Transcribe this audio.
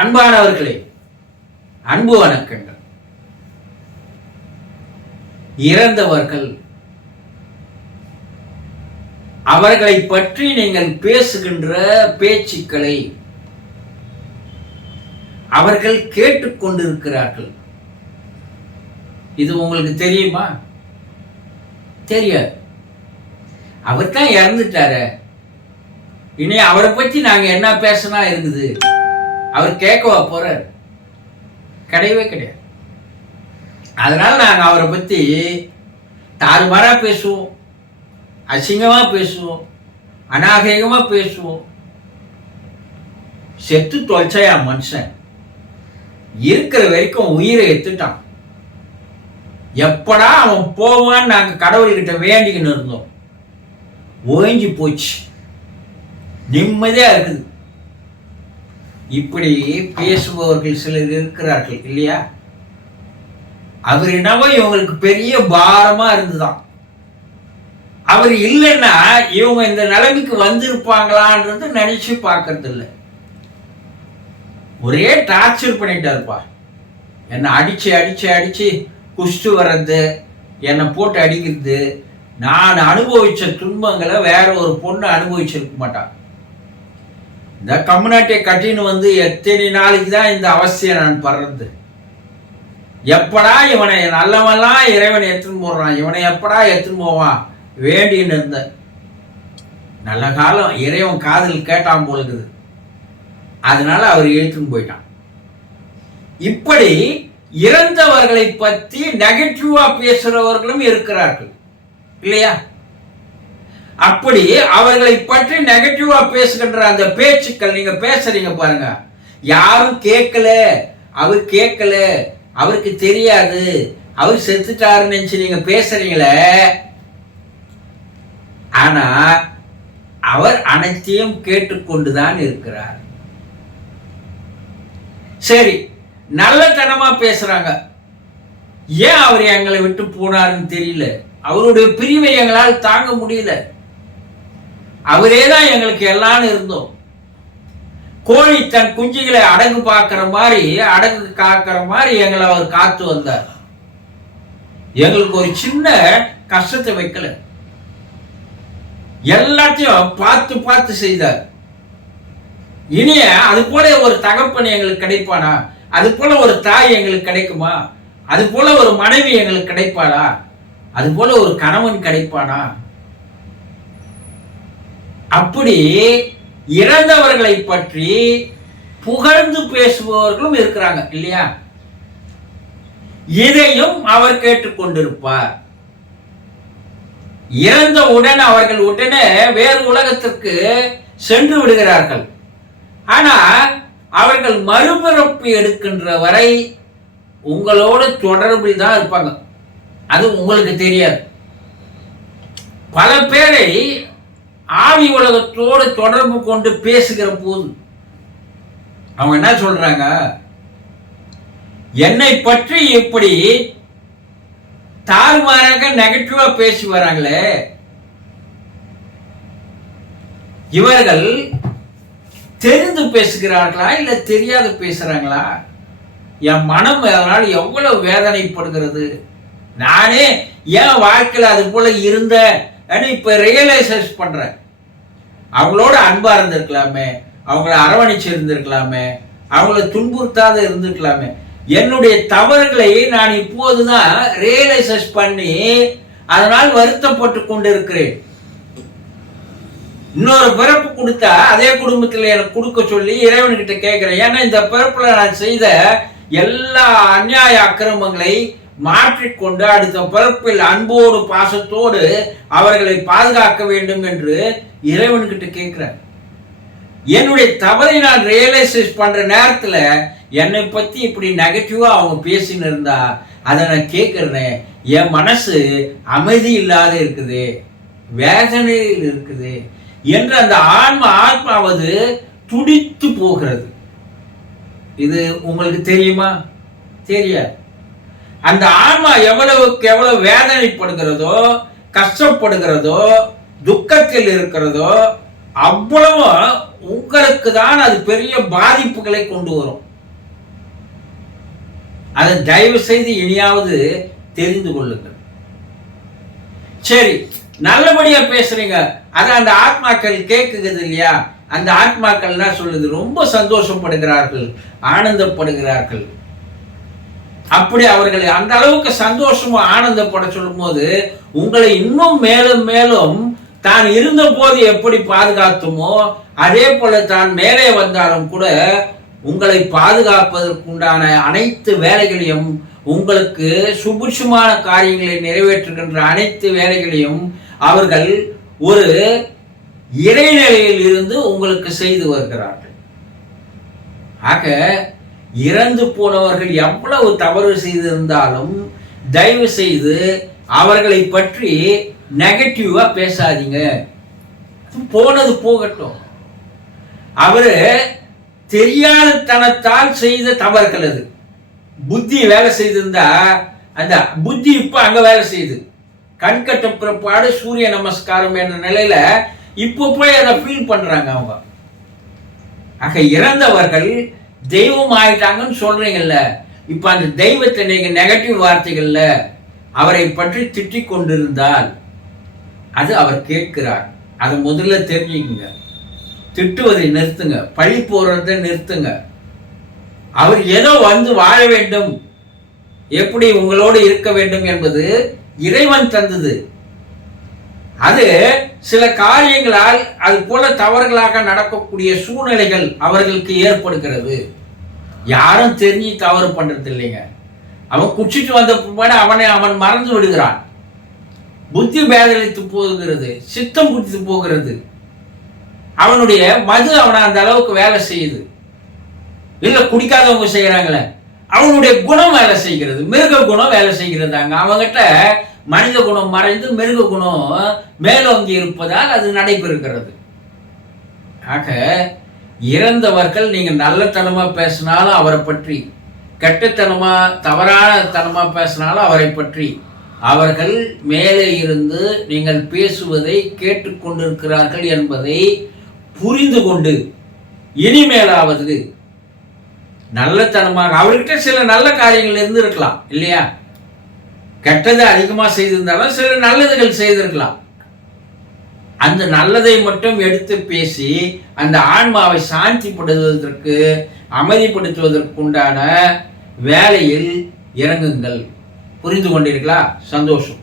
அன்பானவர்களே, அன்பு வணக்கங்கள். இறந்தவர்கள் அவர்களை பற்றி நீங்கள் பேசுகின்ற பேச்சுக்களை அவர்கள் கேட்டுக்கொண்டிருக்கிறார்கள். இது உங்களுக்கு தெரியுமா? தெரியாது. அவர் தான் இறந்துட்டாரு, இனி அவரை பற்றி நாங்க என்ன பேசினா இருக்குது? அவர் கேட்கவா போறார்? கிடையவே கிடையாது. அதனால நாங்கள் அவரை பற்றி தாறுமாறா பேசுவோம், அசிங்கமாக பேசுவோம், அநாகரிகமாக பேசுவோம். செத்து தொலைச்சா மனுஷன் இருக்கிற வரைக்கும் உயிரை எடுத்துட்டான். எப்படா அவன் போவான்னு நாங்கள் கடவுள்கிட்ட வேண்டிக்கின்னு இருந்தோம். ஓய்ஞ்சி போச்சு, நிம்மதியாக இருக்குது. இப்படி பேசுபவர்கள் சிலர் இருக்கிறார்கள் இல்லையா? அவர் என்னவோ இவங்களுக்கு பெரிய பாரமா இருந்துதான். அவர் இல்லைன்னா இவங்க இந்த நிலைமைக்கு வந்திருப்பாங்களான்றது நினைச்சு பார்க்கறது இல்லை. ஒரே டார்ச்சர் பண்ணிட்டாருப்பா. என்னை அடிச்சு அடிச்சு அடிச்சு குஷ்டு வர்றது, என்னை போட்டு அடிக்கிறது. நான் அனுபவிச்ச துன்பங்களை வேற ஒரு பொண்ணு அனுபவிச்சிருக்க மாட்டான். இந்த கம்யூனிட்டியை கட்டின்னு எத்தனை நாளைக்கு தான் இந்த அவசியம் நான் படுறது? எப்படா இவனை நல்லவெல்லாம் இறைவன் எடுத்துன்னு போடுறான், இவனை எப்படா எடுத்துன்னு போவான் வேண்டின்னு இருந்த நல்ல காலம் இறைவன் காதல் கேட்டான் போலுக்குது. அதனால அவர் எடுத்துன்னு போயிட்டான். இப்படி இறந்தவர்களை பற்றி நெகட்டிவா பேசுறவர்களும் இருக்கிறார்கள் இல்லையா? அப்படி அவர்களை பற்றி நெகட்டிவா பேசுகின்ற அந்த பேச்சுக்கள் நீங்க பேசுறீங்க பாருங்க. யாரும் கேட்கல, அவர் கேட்கல, அவருக்கு தெரியாது, அவர் செத்துட்டாருன்னு நினைச்சு நீங்க பேசுறீங்களே. ஆனா அவர் அனைத்தையும் கேட்டுக்கொண்டுதான் இருக்கிறார். சரி, நல்லத்தனமா பேசுறாங்க. ஏன் அவர் எங்களை விட்டு போனாருன்னு தெரியல, அவருடைய பிரிவை எங்களால் தாங்க முடியல, அவரே தான் எங்களுக்கு எல்லாம் இருந்தோம். கோழி தன் குஞ்சுகளை அடங்கு பார்க்கிற மாதிரி, அடங்கு காக்கிற மாதிரி எங்களை அவர் காத்து வந்தார். எங்களுக்கு ஒரு சின்ன கஷ்டத்தை வைக்கல, எல்லாத்தையும் பார்த்து பார்த்து செய்தார். இனிய அது போல ஒரு தகப்பன் எங்களுக்கு கிடைப்பானா? அது போல ஒரு தாய் எங்களுக்கு கிடைக்குமா? அது போல ஒரு மனைவி எங்களுக்கு கிடைப்பாளா? அது போல ஒரு கணவன் கிடைப்பானா? அப்படி இறந்தவர்களை பற்றி புகழ்ந்து பேசுபவர்களும் இருக்கிறாங்க இல்லையா? இதையும் அவர் கேட்டுக்கொண்டிருப்பார். இறந்தவுடன் அவர்கள் உடனே வேறு உலகத்திற்கு சென்று விடுகிறார்கள். ஆனா அவர்கள் மறுபிறப்பு எடுக்கின்ற வரை உங்களோட தொடர்பில் தான் இருப்பாங்க. அது உங்களுக்கு தெரியாது. பல பேரை ஆவி உலகத்தோடு தொடர்பு கொண்டு பேசுகிற போது அவங்க என்ன சொல்றாங்க? என்னை பற்றி இப்படி தாறுமாறாக நெகட்டிவா பேசி வராங்களே, இவர்கள் தெரிந்து பேசுகிறார்களா இல்ல தெரியாது பேசுறாங்களா? என் மனம் அதனால் எவ்வளவு வேதனைப்படுகிறது. நானே என் வாழ்க்கையில் அது போல இருந்த இப்ப ரியலைசைஸ் பண்றேன். அவங்களோட அன்பா இருந்திருக்கலாமே, அவங்கள அரவணைச்சு இருந்திருக்கலாமே, அவங்கள துன்புறுத்தாத இருந்திருக்கலாமே. என்னுடைய தவறுகளை நான் இப்போதுதான் ரியலைசைஸ் பண்ணி அதனால் வருத்தப்பட்டு கொண்டிருக்கிறேன். இன்னொரு பிறப்பு கொடுத்தா அதே குடும்பத்தில் எனக்கு கொடுக்க சொல்லி இறைவன்கிட்ட கேட்கிறேன். ஏன்னா இந்த பிறப்புல நான் செய்த எல்லா அநியாய அக்கிரமங்களை மாற்றிக்கொண்டு அடுத்த பிறப்பில் அன்போடு பாசத்தோடு அவர்களை பாதுகாக்க வேண்டும் என்று இறைவன்கிட்ட கேட்கிறேன். என்னுடைய தவறை நான் ரியலைசைஸ் பண்ற நேரத்துல என்னை பத்தி இப்படி நெகட்டிவா அவங்க பேசின்னு இருந்தா அதை நான் கேட்கிறேன். என் மனசு அமைதி இல்லாத இருக்குது, வேதனையில் இருக்குது என்று அந்த ஆத்மாவது துடித்து போகிறது. இது உங்களுக்கு தெரியுமா? தெரியாது. அந்த ஆன்மா எவ்வளவுக்கு எவ்வளவு வேதனைப்படுகிறதோ, கஷ்டப்படுகிறதோ, துக்கத்தில் இருக்கிறதோ, அவ்வளவு உங்களுக்கு தான் அது பெரிய பாதிப்புகளை கொண்டு வரும். அதை தயவு செய்து இனியாவது தெரிந்து கொள்ளுங்கள். சரி, நல்லபடியா பேசுறீங்க, அதை அந்த ஆத்மாக்கள் கேட்குது இல்லையா? அந்த ஆத்மாக்கள் என்ன சொல்லுது? ரொம்ப சந்தோஷப்படுகிறார்கள், ஆனந்தப்படுகிறார்கள். அப்படி அவர்களை அந்த அளவுக்கு சந்தோஷமா ஆனந்தப்பட சொல்லும் போது உங்களை இன்னும் மேலும் மேலும் தான் இருந்த போது எப்படி பாதுகாத்துமோ அதே போல தான் மேலே வந்தாலும் கூட உங்களை பாதுகாப்பதற்குண்டான அனைத்து வேலைகளையும், உங்களுக்கு சுபிட்சமான காரியங்களை நிறைவேற்றுகின்ற அனைத்து வேலைகளையும் அவர்கள் ஒரு இறைநிலையில் இருந்து உங்களுக்கு செய்து வருகிறார்கள். ஆக இறந்து போனவர்கள் எவ்வளவு தவறு செய்திருந்தாலும் தயவு செய்து அவர்களை பற்றி நெகட்டிவா பேசாதீங்க. போனது போகட்டும். அவரு தெரியாதனத்தால் செய்த தவறுகள், அது புத்தி வேலை செய்திருந்தா அந்த புத்தி இப்ப அங்க வேலை செய்யுது. கண்கட்ட பிறப்பாடு சூரிய நமஸ்காரம் என்ற நிலையில இப்ப போய் அதை ஃபீல் பண்றாங்க அவங்க. ஆக இறந்தவர்கள் தெய்வம் ஆயிட்டாங்கன்னு சொல்றீங்கல்ல, இப்ப அந்த தெய்வத்தை நீங்க நெகட்டிவ் வார்த்தைகள்ல அவரை பற்றி திட்டிக் கொண்டிருந்தால் அது அவர் கேட்கிறார். அதை முதல்ல தெரிஞ்சுக்குங்க. திட்டுவதை நிறுத்துங்க, பழி போடுறதை நிறுத்துங்க. அவர் ஏதோ வந்து வாழ வேண்டும், எப்படி உங்களோடு இருக்க வேண்டும் என்பது இறைவன் தந்தது. அது சில காரியங்களால் அது போல தவறுகளாக நடக்கக்கூடிய சூழ்நிலைகள் அவர்களுக்கு ஏற்படுகிறது. யாரும் தெரிஞ்சு தவறு பண்றது இல்லைங்க. அவன் குச்சிட்டு வந்த பிற்பாடு அவன் மறந்து விடுகிறான். புத்தி பேதலித்து போகிறது, சித்தம் குடித்து போகிறது. அவனுடைய மது அவனை அந்த அளவுக்கு வேலை செய்யுது. இல்ல குடிக்காதவங்க செய்யறாங்களே, அவனுடைய குணம் வேலை செய்கிறது, மிருக குணம் வேலை செய்கிறதாங்க. அவங்ககிட்ட மனித குணம் மறைந்து மிருக குணம் மேலோங்கி இருப்பதால் அது நடைபெறுகிறது. ஆக இறந்தவர்கள் நீங்க நல்லத்தனமா பேசினாலும் அவரை பற்றி, கெட்டத்தனமா தவறான தனமா பேசினாலும் அவரை பற்றி, அவர்கள் மேலே இருந்து நீங்கள் பேசுவதை கேட்டுக்கொண்டிருக்கிறார்கள் என்பதை புரிந்து கொண்டு இனிமேலாவது நல்லத்தனமாக, அவர்கிட்ட சில நல்ல காரியங்கள் இருந்து இருக்கலாம் இல்லையா? கெட்டதை அதிகமா செய்திருந்தாலும் சில நல்லதுகள் செய்திருக்கலாம். அந்த நல்லதை மட்டும் எடுத்து பேசி அந்த ஆன்மாவை சாந்திப்படுத்துவதற்கு, அமைதிப்படுத்துவதற்கு உண்டான வேலையில் இறங்குங்கள். புரிந்து கொண்டீர்களா? சந்தோஷம்.